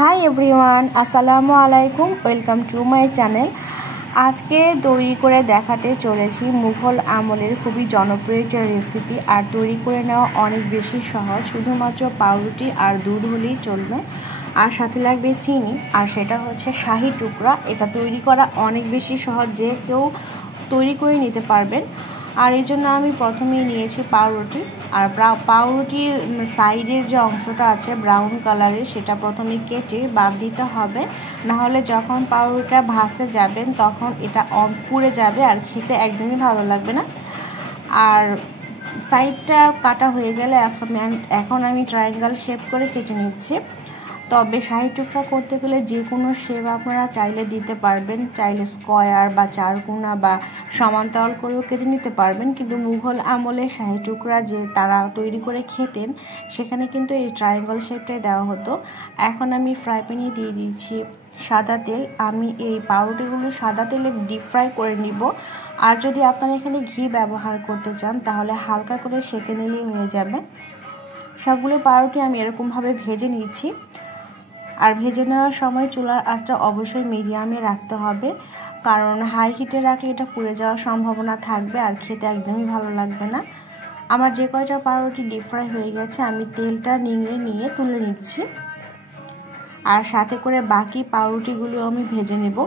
Hi everyone, আসসালামু আলাইকুম। Welcome to my channel. আজকে তৈরি করে দেখাতে চলেছি মুঘল আমলের খুবই জনপ্রিয় একটা রেসিপি, আর তৈরি করে নেওয়া অনেক বেশি সহজ। শুধুমাত্র পাউরুটি আর দুধ হলেই চলবে, আর সাথে লাগবে চিনি, আর সেটা হচ্ছে শাহি টুকরা। এটা তৈরি করা অনেক বেশি সহজ, যে কেউ তৈরি করে নিতে পারবেন। আর এই জন্য আমি প্রথমেই নিয়েছি পাউরুটি। আর পাউরুটির সাইডের যে অংশটা আছে ব্রাউন কালারের, সেটা প্রথমে কেটে বাদ দিতে হবে, নাহলে যখন পাউরুটিটা ভাজতে যাবেন তখন এটা পুড়ে যাবে আর খেতে একদমই ভালো লাগবে না। আর সাইডটা কাটা হয়ে গেলে এখন আমি ট্রায়াঙ্গেল শেপ করে কেটে নিচ্ছি। তবে শাহি টুকরা করতে গেলে যে কোনো শেপ আপনারা চাইলে দিতে পারবেন, চাইলে স্কোয়ার বা চারকোনা বা সমান্তরাল করেও কেটে নিতে পারবেন। কিন্তু মুঘল আমলে শাহি টুকরা যে তারা তৈরি করে খেতেন, সেখানে কিন্তু এই ট্রায়াঙ্গেল শেপটাই দেওয়া হতো। এখন আমি ফ্রাই প্যানে দিয়ে দিচ্ছি সাদা তেল। আমি এই পাউরুটিগুলো সাদা তেলে ডিপ ফ্রাই করে নিব। আর যদি আপনারা এখানে ঘি ব্যবহার করতে চান তাহলে হালকা করে সেঁকে নিলেই হয়ে যাবে। সবগুলো পাউরুটি আমি এরকমভাবে ভেজে নিচ্ছি। আর ভেজে নেওয়ার সময় চুলার আঁচটা অবশ্যই মিডিয়ামে রাখতে হবে, কারণ হাই হিটে রাখলে এটা পুড়ে যাওয়ার সম্ভাবনা থাকবে আর খেতে একদমই ভালো লাগবে না। আমার যে কয়টা পাউরুটি ডিপ ফ্রাই হয়ে গেছে, আমি তেলটা নিয়ে তুলে নিচ্ছি। আর সাথে করে বাকি পাউরুটিগুলো আমি ভেজে নেব।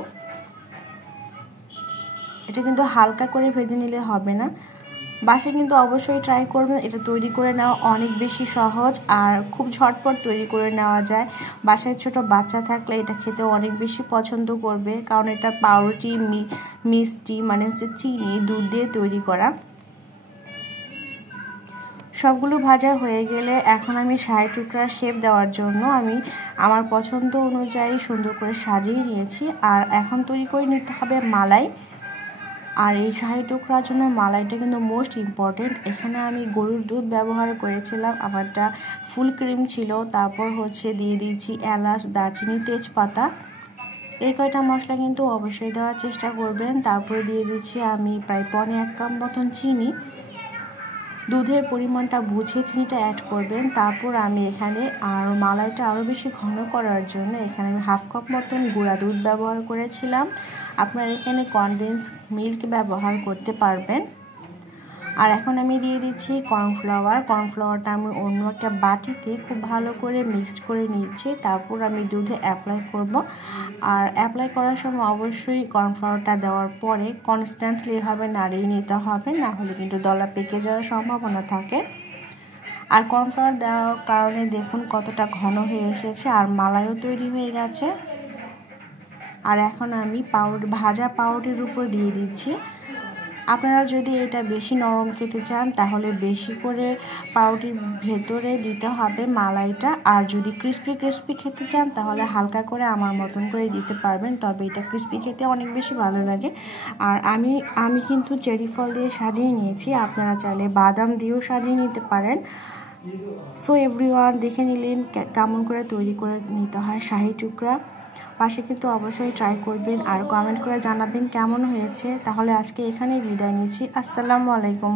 এটা কিন্তু হালকা করে ভেজে নিলে হবে না। বাসায় কিন্তু অবশ্যই ট্রাই করবেন। এটা তৈরি করে নেওয়া অনেক বেশি সহজ আর খুব ঝটপট তৈরি করে নেওয়া যায়। বাসায় ছোট বাচ্চা থাকলে এটা খেতে অনেক বেশি পছন্দ করবে, কারণ এটা পাউরুটি মিষ্টি মানে হচ্ছে চিনি দুধ দিয়ে তৈরি করা। সবগুলো ভাজা হয়ে গেলে এখন আমি শাহি টুকরা শেপ দেওয়ার জন্য আমি আমার পছন্দ অনুযায়ী সুন্দর করে সাজিয়ে নিয়েছি। আর এখন তৈরি করে নিতে হবে মালাই। আর এই শাহি টুকরার জন্য মালাইটা কিন্তু মোস্ট ইম্পর্টেন্ট। এখানে আমি গরুর দুধ ব্যবহার করেছিলাম, আমারটা ফুল ক্রিম ছিল। তারপর দিয়ে দিয়েছি এলাচ, দারচিনি, তেজপাতা। এই কয়টা মশলা কিন্তু অবশ্যই দেওয়ার চেষ্টা করবেন। তারপরে দিয়ে দিচ্ছি আমি প্রায় 1.25 কাপ মতন চিনি। দুধের পরিমাণটা বুঝে চিনিটা অ্যাড করবেন। তারপর আমি এখানে আর মালাইটা আরও বেশি ঘন করার জন্য এখানে আমি 1/2 কাপ মতন গুঁড়া দুধ ব্যবহার করেছিলাম। আপনারা এখানে কনডেন্স মিল্ক ব্যবহার করতে পারবেন। আর এখন আমি দিয়ে দিচ্ছি কর্নফ্লাওয়ারটা আমি অন্য একটা বাটিতে খুব ভালো করে মিক্সড করে নিচ্ছি। তারপর আমি দুধে অ্যাপ্লাই করব। আর অ্যাপ্লাই করার সময় অবশ্যই কর্নফ্লাওয়ারটা দেওয়ার পরে কনস্ট্যান্টলি এভাবে নাড়িয়ে নিতে হবে, না হলে কিন্তু দলা পেকে যাওয়ার সম্ভাবনা থাকে। আর কর্নফ্লাওয়ার দেওয়ার কারণে দেখুন কতটা ঘন হয়ে এসেছে, আর মালাইও তৈরি হয়ে গেছে। আর এখন আমি ভাজা পাউরুটির উপর দিয়ে দিচ্ছি। আপনারা যদি এটা বেশি নরম খেতে চান তাহলে বেশি করে পাউরুটির ভেতরে দিতে হবে মালাইটা, আর যদি ক্রিস্পি খেতে চান তাহলে হালকা করে আমার মতন করে দিতে পারবেন। তবে এটা ক্রিস্পি খেতে অনেক বেশি ভালো লাগে। আর আমি কিন্তু চেরি ফল দিয়ে সাজিয়ে নিয়েছি, আপনারা চাইলে বাদাম দিয়েও সাজিয়ে নিতে পারেন। সো এভরিওয়ান, দেখে নিলেন কেমন করে তৈরি করে নিতে হয় শাহি টুকরা। পাশে কিন্তু অবশ্যই ট্রাই করবেন আর কমেন্ট করে জানাবেন কেমন হয়েছে। তাহলে আজকে এখানেই বিদায় নিচ্ছি। আসসালামু আলাইকুম।